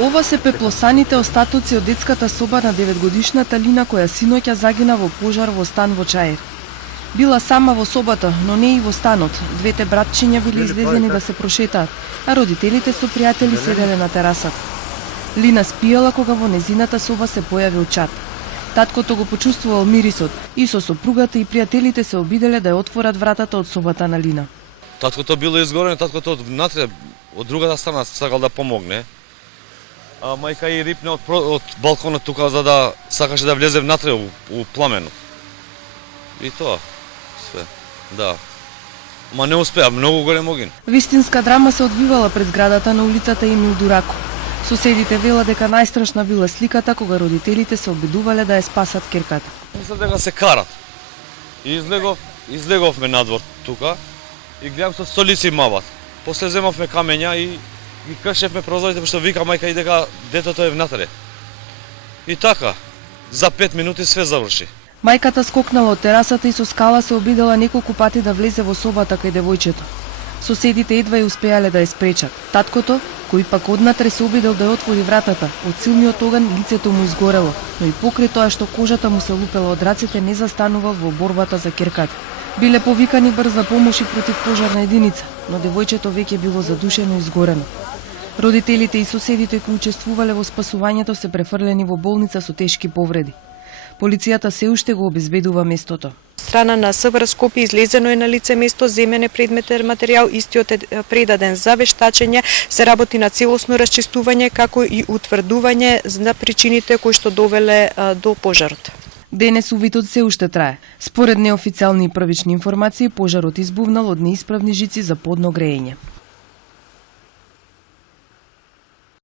Ова се пеплосаните остатоци од детската соба на 9-годишната Лина која синоќа загина во пожар во стан во Чаир. Била сама во собата, но не и во станот. Двете братчиња били излезени да се прошетаат, а родителите со пријатели седеле на терасата. Лина спиела кога во незината соба се појавил чад. Таткото го почувствувал мирисот и со сопругата и пријателите се обиделе да ја отворат вратата од собата на Лина. Таткото било изгорено, таткото од внатре, од другата страна сакал да помогне. А мајка и рипне од балконот тука за да сакаше да влезе внатре у пламенот. И тоа све. Да. Ма не успеа, многу голем огин. Вистинска драма се одвивала пред зградата на улицата Емил Дурако. Соседите велат дека најстрашна била сликата кога родителите се обидувале да ја спасат керката. Мислам дека се карат. И излеговме надвор тука и гледам со столици мават. После земавме камења и ги кршевме прозорите, пошто вика мајка и дека детето е внатре. И така, за 5 минути све заврши. Мајката скокнала од терасата и со скала се обидела неколку пати да влезе во собата кај девојчето. Соседите едва и успеале да ја спречат. Таткото, кој пак однатре се обидел да ја отвори вратата, од силниот оган лицето му изгорело, но и покрај тоа што кожата му се лупела од рацете не застанувал во борбата за керката. Биле повикани брза помош и противпожарна единица, но девојчето веќе било задушено и изгорено. Родителите и соседите кои учествувале во спасувањето се префрлени во болница со тешки повреди. Полицијата се уште го обезбедува местото. Страна на СВР Скопје излезено е на лице место, земен е предметен материјал, истиот е предаден за вештачење, се работи на целосно расчистување како и утврдување на причините кои што довеле до пожарот. Денес увитот се уште трае. Според неофицијални и првични информации, пожарот избувнал од неисправни жици за подно грејење.